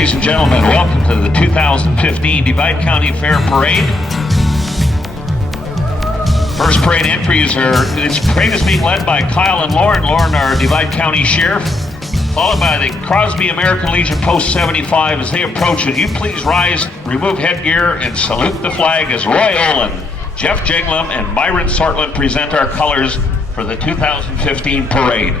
Ladies and gentlemen, welcome to the 2015 Divide County Fair Parade. First parade entries this parade is being led by Kyle and Lauren. Lauren, our Divide County Sheriff, followed by the Crosby American Legion Post 75. As they approach, would you please rise, remove headgear, and salute the flag as Roy Olin, Jeff Jiglum, and Myron Sortland present our colors for the 2015 parade.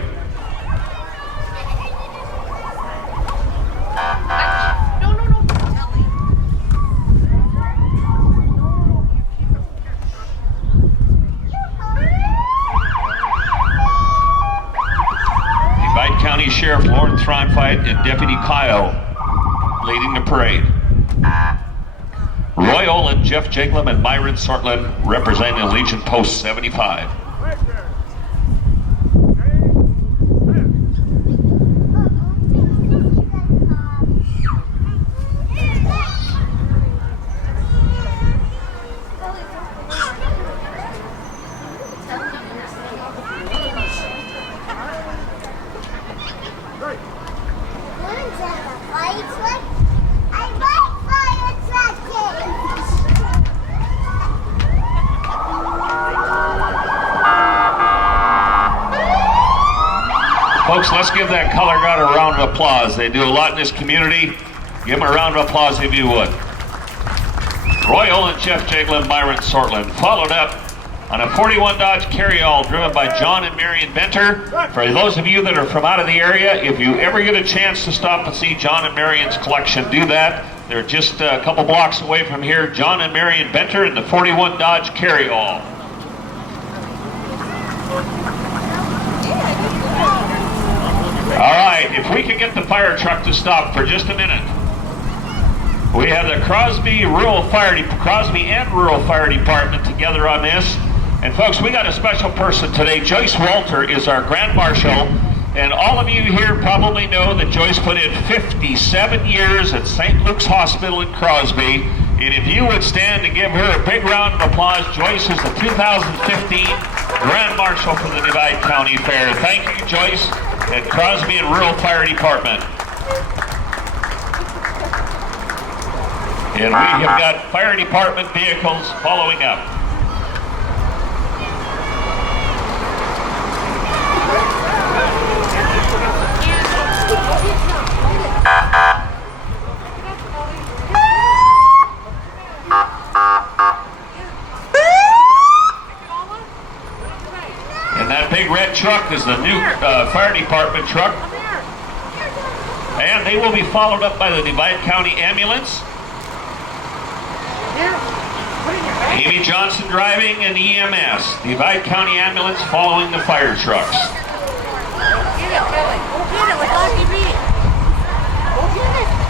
Divide County Sheriff Lauren Thronfight and Deputy Kyle leading the parade. Roy Olin, Jeff Jiglum, and Myron Sortland representing Legion Post 75. Folks, let's give that color guard a round of applause. They do a lot in this community. Give them a round of applause if you would. Roy Olin, Jeff Jiglum, Myron Sortland. Followed up on a 41 Dodge Carryall driven by John and Marion Benter. For those of you that are from out of the area, if you ever get a chance to stop and see John and Marion's collection, do that. They're just a couple blocks away from here. John and Marion Benter in the 41 Dodge Carryall. All right, if we could get the fire truck to stop for just a minute. We have the Crosby and Rural Fire Department together on this. And folks, we got a special person today. Joyce Walter is our Grand Marshal. And all of you here probably know that Joyce put in 57 years at St. Luke's Hospital in Crosby. And if you would stand to give her a big round of applause, Joyce is the 2015 Grand Marshal for the Divide County Fair. Thank you, Joyce, at Crosby and Rural Fire Department. And we have got fire department vehicles following up. And that big red truck is the new fire department truck. And they will be followed up by the Divide County Ambulance. Amy Johnson driving and EMS. Divide County Ambulance following the fire trucks. Go get it, Kelly. Go get it with Lucky B. Go get it.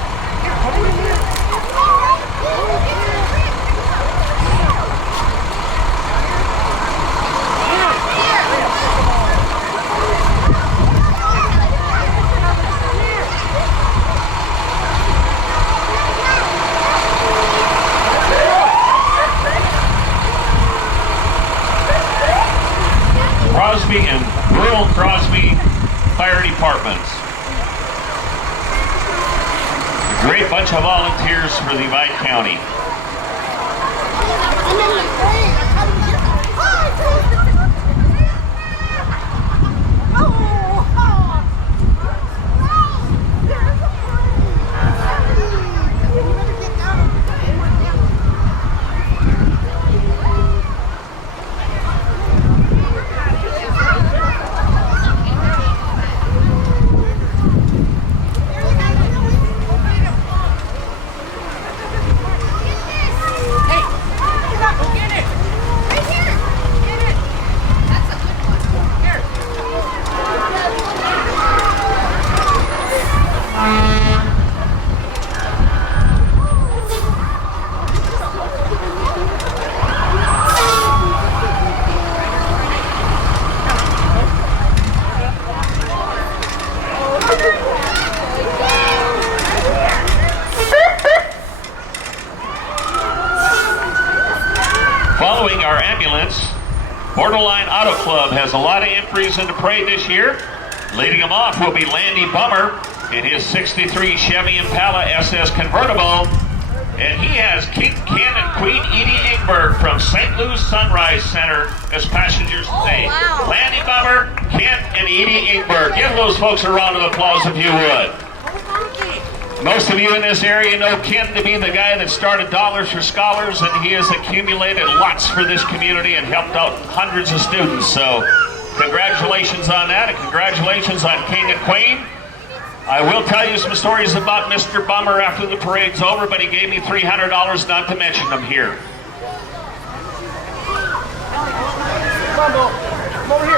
Crosby and Rural Crosby Fire Departments. A great bunch of volunteers for Divide County. Following our ambulance, Borderline Auto Club has a lot of entries in the parade this year. Leading them off will be Landy Bummer in his 63 Chevy Impala SS convertible. And he has Ken and Queen Edie Ingberg from St. Louis Sunrise Center as passengers today. Wow. Lanny Bummer, Ken, and Edie Ingberg. Give those folks a round of applause if you would. Most of you in this area know Ken to be the guy that started Dollars for Scholars, and he has accumulated lots for this community and helped out hundreds of students. So congratulations on that, and congratulations on King and Queen. I will tell you some stories about Mr. Bummer after the parade's over, but he gave me $300 not to mention them here.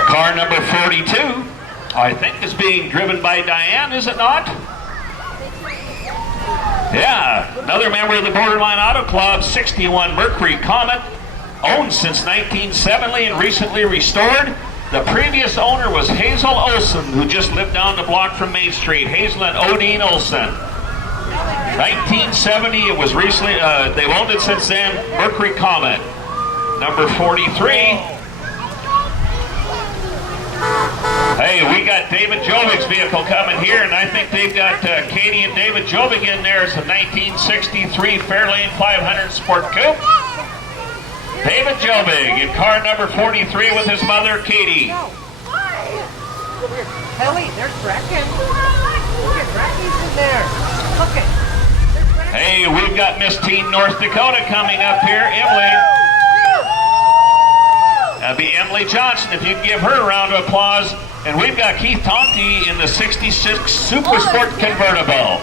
Car number 42, I think, is being driven by Diane, is it not? Yeah, another member of the Borderline Auto Club, 61 Mercury Comet, owned since 1970 and recently restored. The previous owner was Hazel Olson, who just lived down the block from Main Street. Hazel and Odine Olson. 1970, it was recently, they've owned it since then, Mercury Comet. Number 43. Hey, we got David Jovig's vehicle coming here, and I think they've got Katie and David Jovig in there. It's a 1963 Fairlane 500 Sport Coupe. David Jovig in car number 43 with his mother, Katie. Kelly, there's Bracken. Look at Bracken's in there. Look at. Hey, we've got Miss Teen North Dakota coming up here, Emily. That'd be Emily Johnson, if you'd give her a round of applause. And we've got Keith Tonti in the 66 Super Sport convertible.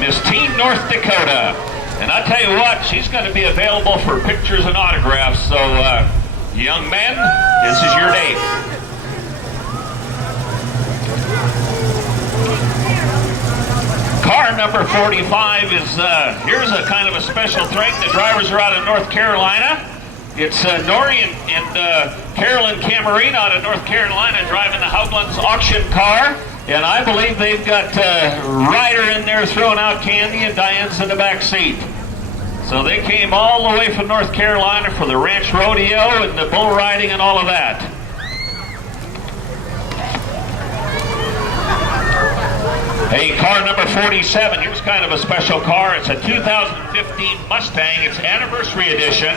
Miss Teen North Dakota. And I tell you what, she's going to be available for pictures and autographs. So, young men, this is your day. Car number 45 is, here's a kind of a special thing. The drivers are out of North Carolina. It's Nori and Carolyn Camarine out of North Carolina driving the Hoagland's auction car. And I believe they've got Ryder in there throwing out candy, and Diane's in the back seat. So they came all the way from North Carolina for the ranch rodeo and the bull riding and all of that. Hey, car number 47, here's kind of a special car. It's a 2015 Mustang. It's anniversary edition.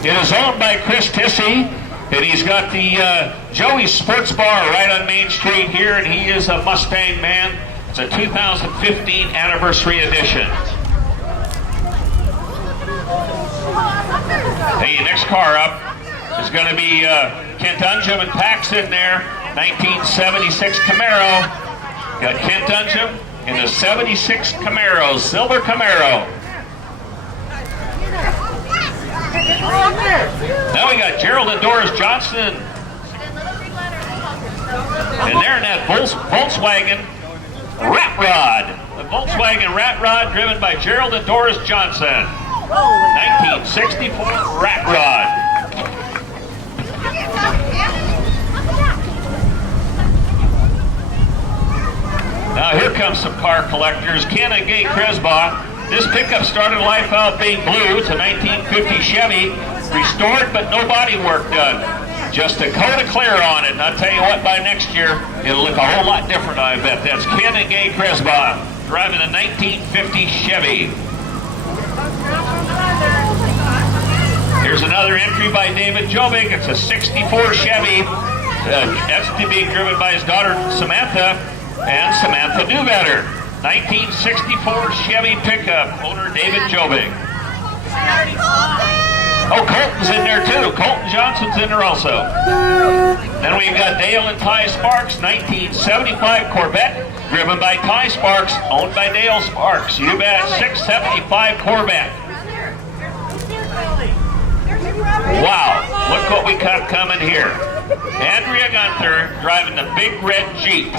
It is owned by Chris Tissey, and he's got the Joey's Sports Bar right on Main Street here, and he is a Mustang man. It's a 2015 anniversary edition. Hey, next car up is going to be Kent Unjum and Pax in there, 1976 Camaro. Got Kent Unjum in the 76 Camaro, silver Camaro. Now we got Gerald and Doris Johnson. And they're in that Volkswagen Rat Rod. The Volkswagen Rat Rod driven by Gerald and Doris Johnson. 1964 Rat Rod. Now here comes some car collectors. Ken and Gay Cresbaugh. This pickup started life out being blue. It's a 1950 Chevy, restored but no body work done. Just a coat of clear on it. And I'll tell you what, by next year, it'll look a whole lot different, I bet. That's Ken and Gay Cresbaugh driving a 1950 Chevy. Here's another entry by David Jovig. It's a 64 Chevy. That's to be driven by his daughter, Samantha, and Samantha Newbetter. 1964 Chevy pickup, owner David Jovig. Oh, Colton's in there too. Colton Johnson's in there also. Then we've got Dale and Ty Sparks, 1975 Corvette, driven by Ty Sparks, owned by Dale Sparks. You bet, 675 Corvette. Wow, look what we got coming here. Andrea Gunther driving the big red Jeep.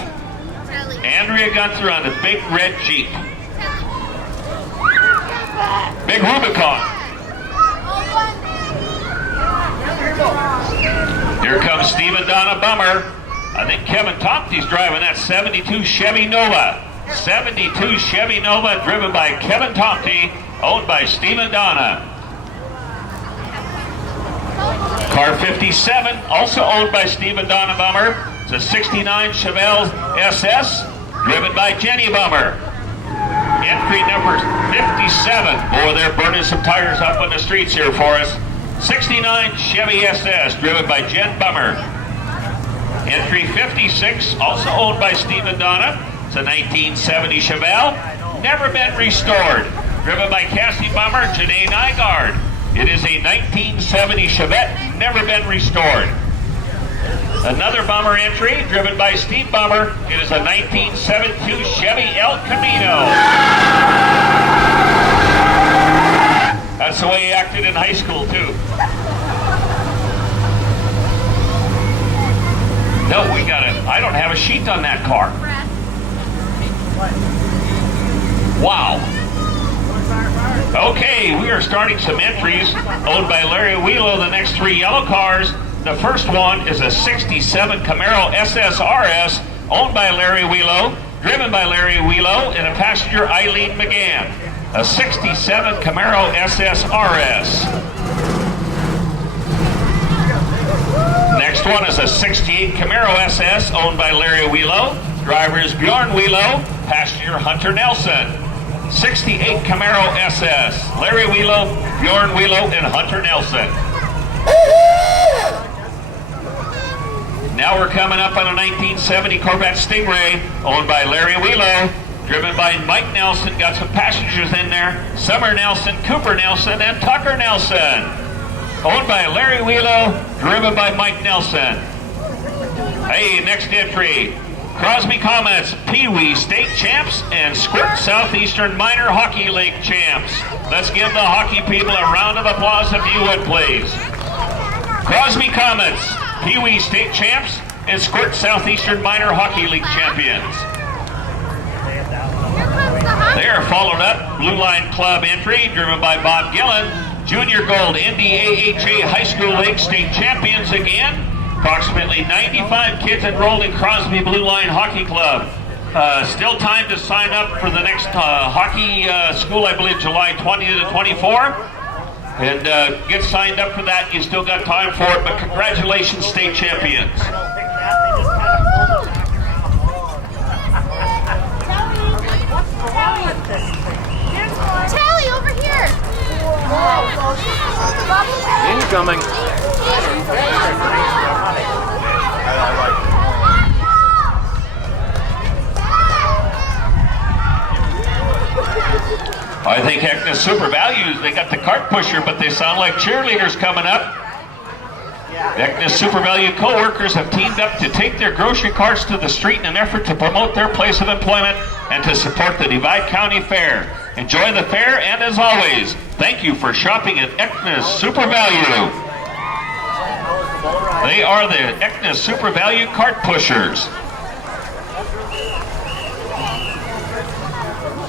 Andrea Gunther on the big red Jeep. Big Rubicon. Here comes Steve and Donna Bummer. I think Kevin Tomty's driving that 72 Chevy Nova. 72 Chevy Nova driven by Kevin Tomty, owned by Steve and Donna. Car 57, also owned by Steve and Donna Bummer. It's a 69 Chevelle SS. driven by Jenny Bummer. Entry number 57. Boy, they're burning some tires up on the streets here for us. 69 Chevy SS, driven by Jen Bummer. Entry 56, also owned by Steve and Donna. It's a 1970 Chevelle, never been restored, driven by Cassie Bummer, Janae Nygaard. It is a 1970 Chevette, never been restored. Another Bummer entry, driven by Steve Bummer. It is a 1972 Chevy El Camino. That's the way he acted in high school, too. No, I don't have a sheet on that car. Wow. Okay, we are starting some entries owned by Larry Wheelo. The next three yellow cars. The first one is a 67 Camaro SSRS, owned by Larry Wheelo, driven by Larry Wheelo, and a passenger Eileen McGann. A 67 Camaro SSRS. Next one is a 68 Camaro SS, owned by Larry Wheelo. Driver is Bjorn Wheelo, passenger Hunter Nelson. 68 Camaro SS, Larry Wheelo, Bjorn Wheelo, and Hunter Nelson. Now we're coming up on a 1970 Corvette Stingray, owned by Larry Wheelo, driven by Mike Nelson. Got some passengers in there. Summer Nelson, Cooper Nelson, and Tucker Nelson. Owned by Larry Wheelo, driven by Mike Nelson. Hey, next entry. Crosby Comets, Pee Wee State Champs, and Squirt Southeastern Minor Hockey League Champs. Let's give the hockey people a round of applause if you would, please. Crosby Comets, Pee Wee State Champs, and Squirt Southeastern Minor Hockey League Champions. They are followed up, Blue Line Club entry, driven by Bob Gillen. Junior Gold NDAHA High School League State Champions again. Approximately 95 kids enrolled in Crosby Blue Line Hockey Club. Still time to sign up for the next hockey school, I believe July 20 to 24. And get signed up for that. You still got time for it, but congratulations, state champions. Tally, over here. Incoming. I think Heckness Super Values, they got the cart pusher, but they sound like cheerleaders coming up. Heckness Super Value co-workers have teamed up to take their grocery carts to the street in an effort to promote their place of employment and to support the Divide County Fair. Enjoy the fair, and as always, thank you for shopping at Heckness Super Value. They are the Heckness Super Value cart pushers.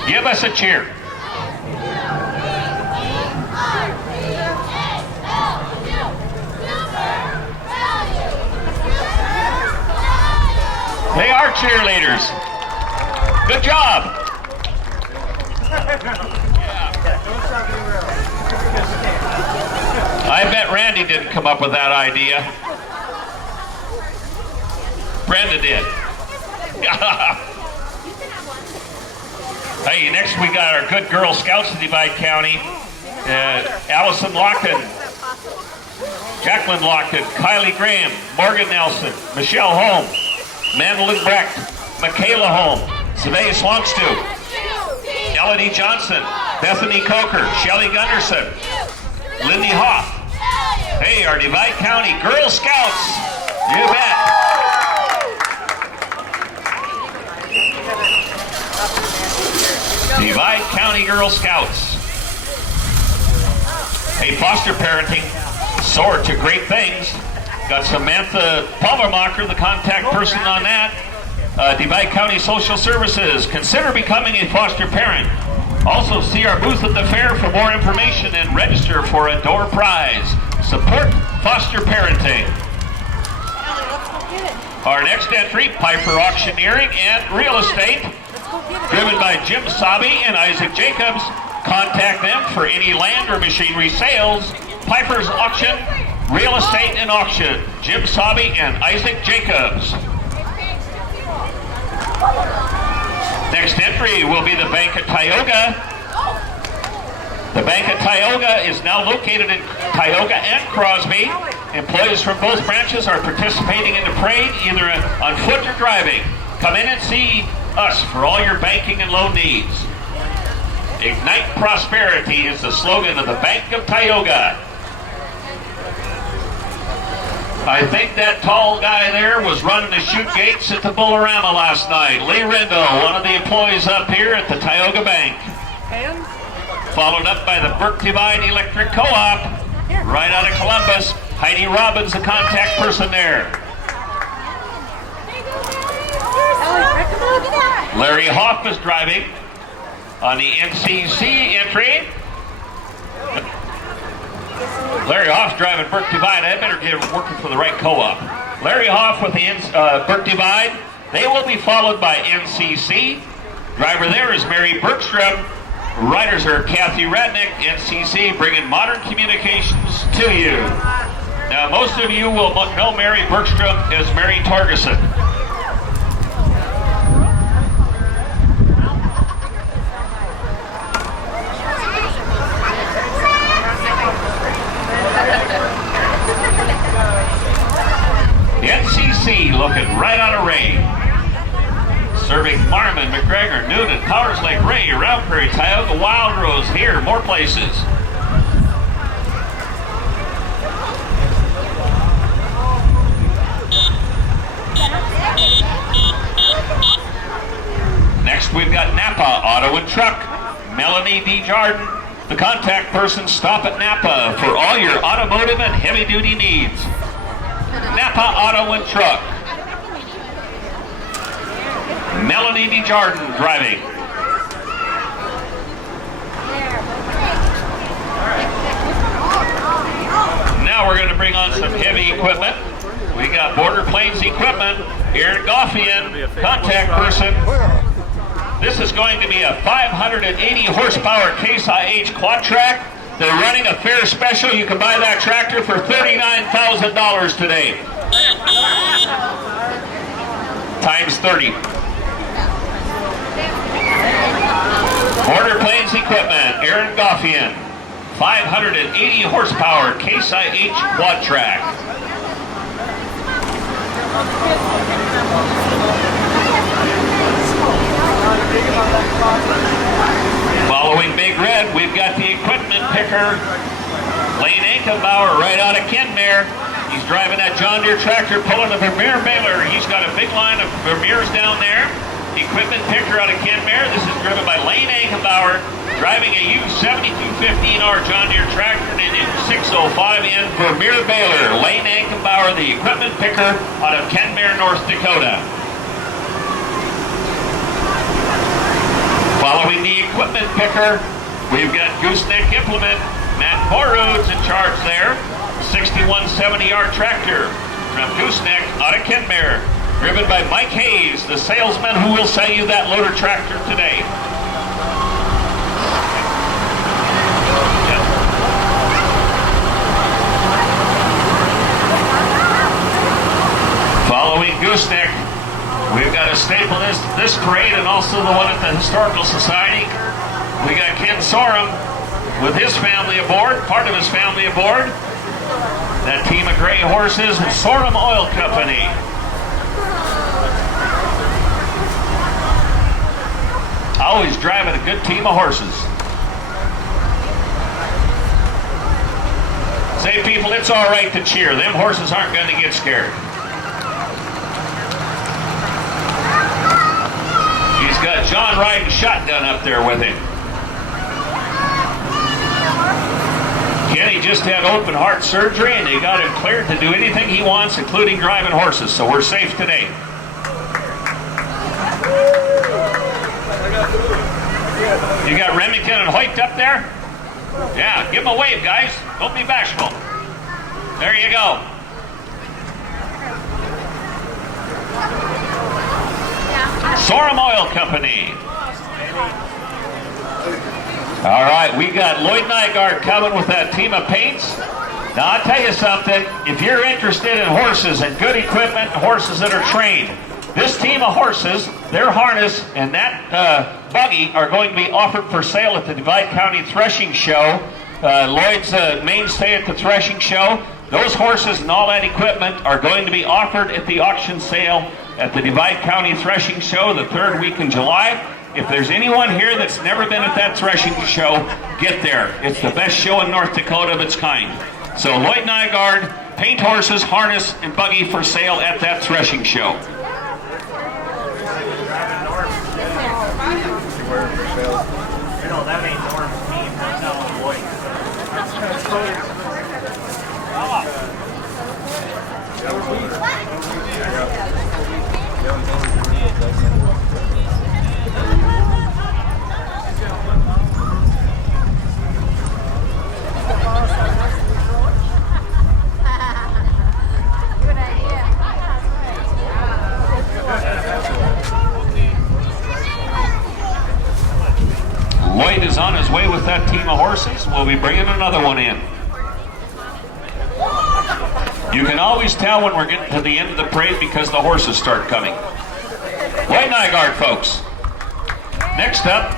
Give us a cheer. They are cheerleaders. Good job. I bet Randy didn't come up with that idea. Brenda did. Hey, next we got our good Girl Scouts of Divide County. Allison Lockton, Jacqueline Lockton, Kylie Graham, Morgan Nelson, Michelle Holm, Mandolin Brecht, Michaela Holm, Savea Slongstu, Elodie Johnson, Bethany Coker, Shelley Gunderson, Lindy Hoff. Hey, our Divide County Girl Scouts. You bet. Divide County Girl Scouts. Hey, foster parenting soared to great things. Got Samantha Palmermacher, the contact person on that. Divide County Social Services. Consider becoming a foster parent. Also, see our booth at the fair for more information and register for a door prize. Support foster parenting. Our next entry, Piper Auctioneering and Real Estate, driven by Jim Sabi and Isaac Jacobs. Contact them for any land or machinery sales. Piper's Auction, Real Estate and Auction, Jim Sabi and Isaac Jacobs. Next entry will be the Bank of Tioga. The Bank of Tioga is now located in Tioga and Crosby. Employees from both branches are participating in the parade, either on foot or driving. Come in and see us for all your banking and loan needs. Ignite Prosperity is the slogan of the Bank of Tioga. I think that tall guy there was running the chute gates at the Bullarama last night. Lee Rendell, one of the employees up here at the Tioga Bank. Followed up by the Burke Divide Electric Co-op, right out of Columbus. Heidi Robbins, the contact person there. Larry Hoff is driving on the NCC entry. Larry Hoff's driving Burke Divide. I better get him working for the right co-op. Larry Hoff with the Burke Divide. They will be followed by NCC. Driver there is Mary Bergstrom. Riders are Kathy Radnick, NCC, bringing modern communications to you. Now, most of you will know Mary Bergstrom as Mary Torgerson. NCC looking right out of Ray. Serving Marmon, McGregor, Newton, Powers Lake, Ray, Round Prairie, Tioga, Wild Rose, here, more places. Next we've got Napa Auto and Truck. Melanie D. Jardin, the contact person. Stop at Napa for all your automotive and heavy duty needs. Napa Auto and Truck. Melanie D. Jardin driving. Now we're going to bring on some heavy equipment. We got Border Plains Equipment, Aaron Goffian, contact person. This is going to be a 580 horsepower Case IH quad track. They're running a fair special. You can buy that tractor for $39,000 today. Times 30. Border Plains Equipment, Aaron Goffian, 580 horsepower Case IH quad track. Following Big Red, we've got the equipment picker, Lane Ankenbauer, right out of Kenmare. He's driving that John Deere tractor, pulling a Vermeer baler. He's got a big line of Vermeers down there. Equipment picker out of Kenmare. This is driven by Lane Ankenbauer, driving a U7215R John Deere tractor and a U605N Vermeer baler. Lane Ankenbauer, the equipment picker out of Kenmare, North Dakota. Following the equipment picker, we've got Gooseneck Implement. Matt Morrood's in charge there. 6170R tractor from Gooseneck out of Kenmare. Driven by Mike Hayes, the salesman who will sell you that loader tractor today. Following Gooseneck, we've got a staple this parade and also the one at the Historical Society. We got Ken Sorum with his family aboard, part of his family aboard. That team of gray horses and Sorum Oil Company. Always driving a good team of horses. Say, people, it's all right to cheer. Them horses aren't going to get scared. He's got John riding shotgun up there with him. Kenny just had open heart surgery and they got him cleared to do anything he wants, including driving horses, so we're safe today. You got Remington and Hoyt up there? Yeah, give them a wave, guys. Don't be bashful. There you go. Sorum Oil Company. All right, we got Lloyd Nygaard coming with that team of paints. Now, I'll tell you something. If you're interested in horses and good equipment, horses that are trained, This team of horses, their harness, and that buggy are going to be offered for sale at the Divide County Threshing Show. Lloyd's mainstay at the threshing show. Those horses and all that equipment are going to be offered at the auction sale at the Divide County Threshing Show the 3rd week in July. If there's anyone here that's never been at that threshing show, get there. It's the best show in North Dakota of its kind. So Lloyd Nygaard, paint horses, harness, and buggy for sale at that threshing show. You know, that ain't Norm's team. That's not Lloyd. Good idea. Lloyd is on his way with that team of horses. We'll be bringing another one in. You can always tell when we're getting to the end of the parade because the horses start coming. Lloyd Nygaard, folks. Next up,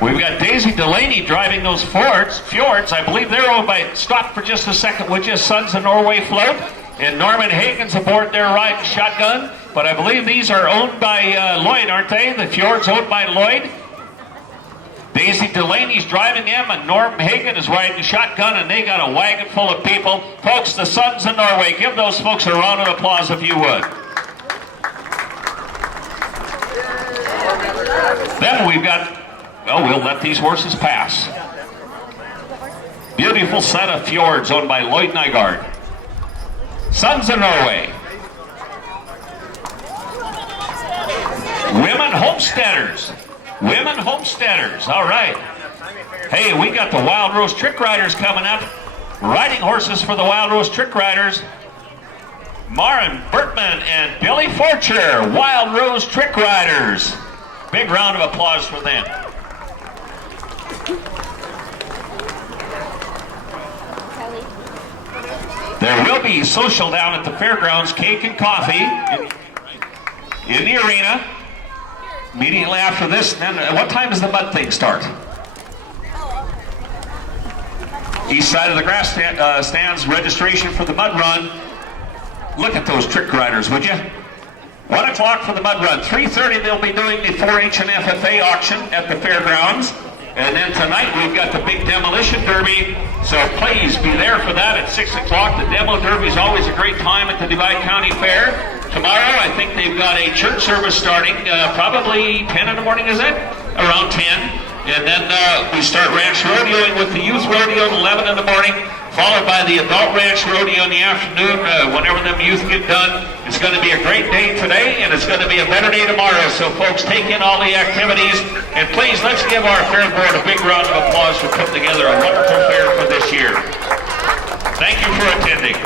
we've got Daisy Delaney driving those fjords. I believe they're owned by, stop for just a second, would you? Sons of Norway Float. And Norman Hagen's aboard there riding shotgun. But I believe these are owned by Lloyd, aren't they? The fjords owned by Lloyd. Daisy Delaney's driving them, and Norm Hagen is riding shotgun, and they got a wagon full of people. Folks, the Sons of Norway, give those folks a round of applause if you would. Then we've got, well, we'll let these horses pass. Beautiful set of fjords owned by Lloyd Nygaard. Sons of Norway. Women homesteaders. Women homesteaders, all right. Hey, we got the Wild Rose Trick Riders coming up. Riding horses for the Wild Rose Trick Riders. Maren Bertman and Billy Forcher, Wild Rose Trick Riders. Big round of applause for them. There will be social down at the fairgrounds, cake and coffee in the arena. Immediately after this, then what time does the mud thing start? East side of the grass stands, registration for the mud run. Look at those trick riders, would you? 1 o'clock for the mud run. 3:30 they'll be doing the 4-H and FFA auction at the fairgrounds. And then tonight we've got the big demolition derby. So please be there for that at 6 o'clock. The demo derby is always a great time at the Divide County Fair. Tomorrow I think they've got a church service starting, probably 10 in the morning, is it? Around 10. And then we start ranch rodeoing with the youth rodeo at 11 in the morning, followed by the adult ranch rodeo in the afternoon. Whenever them youth get done, it's going to be a great day today, and it's going to be a better day tomorrow. So folks, take in all the activities, and please, let's give our fair board a big round of applause for putting together a wonderful fair for this year. Thank you for attending.